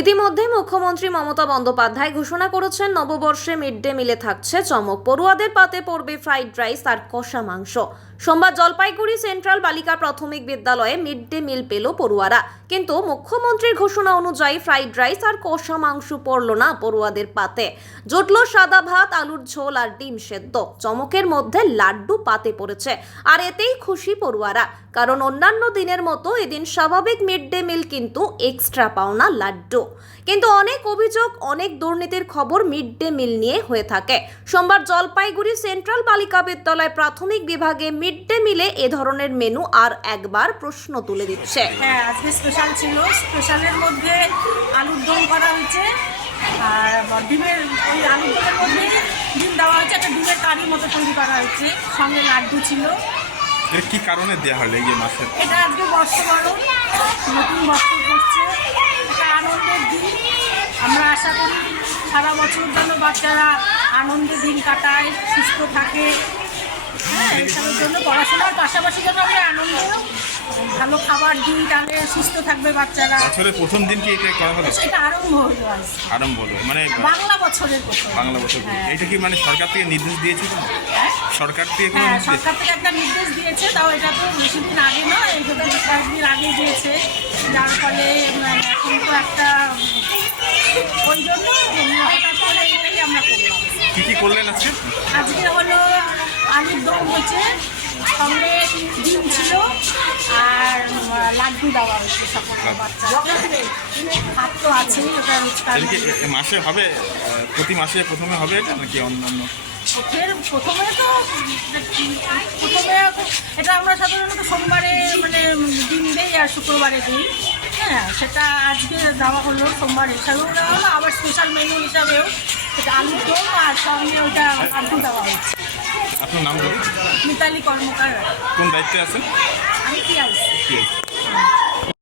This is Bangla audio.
ইতিমধ্যে মুখ্যমন্ত্রী মমতা বন্দ্যোপাধ্যায় ঘোষণা করেছেন নববর্ষে মিড ডে মিলে থাকছে চমক। পড়ুয়াদের পাতে পড়বে ফ্রাইড রাইস আর কষা মাংস। সোমবার জলপাইগুড়ি সেন্ট্রাল বালিকা প্রাথমিক বিদ্যালয়ে মিড ডে মিল পেল পড়ুয়ারা, কিন্তু মুখ্যমন্ত্রীর ঘোষণা অনুযায়ী ফ্রাইড রাইস আর কষা মাংস পড়ল না পড়ুয়াদের পাতে। জুটল সাদা ভাত, আলুর ঝোল আর ডিম সেদ্ধ। চমকের মধ্যে লাড্ডু পাতে পড়েছে, আর এতেই খুশি পড়ুয়ারা, কারণ অন্যান্য দিনের মতো এদিন স্বাভাবিক মিড ডে মিল কিন্তু এক্সট্রা পাওনা লাড্ডু। কিন্তু অনেক অভিযোগ, অনেক দুর্নীতির খবর মিড ডে মিল নিয়ে হয়ে থাকে। সোমবার জলপাইগুড়ি সেন্ট্রাল বালিকা বিদ্যালয় প্রাথমিক বিভাগে মিড ডে মিলে এ ধরনের মেনু আর একবার প্রশ্ন তুলে দিচ্ছে। হ্যাঁ, আজকে স্পেশাল ছিল। স্পেশালের মধ্যে আলুর দম করা হয়েছে, আর ডিমের ওই আলুর দমের মধ্যে ডিম দেওয়া হয়েছে, একটা ডিমের কারি মতো তৈরি করা হয়েছে, সঙ্গে লাড্ডু ছিল। এটা কি কারণে দেওয়া হলো এই যে মাসের? এটা আজকে বর্ষবরণ, নতুন বস্ত্র পড়ছে, একটা আনন্দের দিন। আমরা আশা করি সারা বছর যেন বাচ্চারা আনন্দে দিন কাটায়, সুস্থ থাকে। হ্যাঁ, এসবের জন্য পড়াশোনার পাশাপাশি যেন আমরা আনন্দ, ভালো খাবার দিন, তাহলে সুস্থ থাকবে বাচ্চারা। বছরের প্রথম দিন কি এটা করা হলো? এটা আরম্ভ হলো আজকে। আরম্ভ হলো মানে বাংলা বছরের প্রথম। বাংলা বছর। হ্যাঁ। এটা কি মানে সরকার থেকে নির্দেশ দিয়েছে কোনো? সরকার থেকে কোনো হ্যাঁ, নির্দেশ? সরকার থেকে একটা নির্দেশ দিয়েছে, তাও এটা তো বেশি দিন আগে নয়, এটা তো কয়েকদিন আগে দিয়েছে, যার ফলে এখন তো একটা ওই জন্য হঠাৎ করে এটাই আমরা করলাম। কি করলেন আজকে? আজকে হলো আলুর দম হয়েছে, সঙ্গে ডিম ছিল, আর লাড্ডু দেওয়া হয়েছে সকল বাচ্চা। ভাত তো আছেই, ওটা রোজকার। তাহলে কি মাসে হবে, প্রতি মাসে প্রথমে হবে এটা নাকি অন্যান্য? প্রথমে এটা আমরা সাধারণত সোমবারে মানে ডিম দেই আর শুক্রবারে দিই। হ্যাঁ, সেটা আজকে দেওয়া হলো, সোমবার হিসাবেও দেওয়া হলো, আবার স্পেশাল মেনু হিসাবেও এটা আলুর দম আর সঙ্গে ওটা লাড্ডু দেওয়া হচ্ছে। আপনার নাম বলুন। মিতালি কর্মকার। কোন দায়িত্বে আছেন? আমি কি আছি? ঠিক আছে।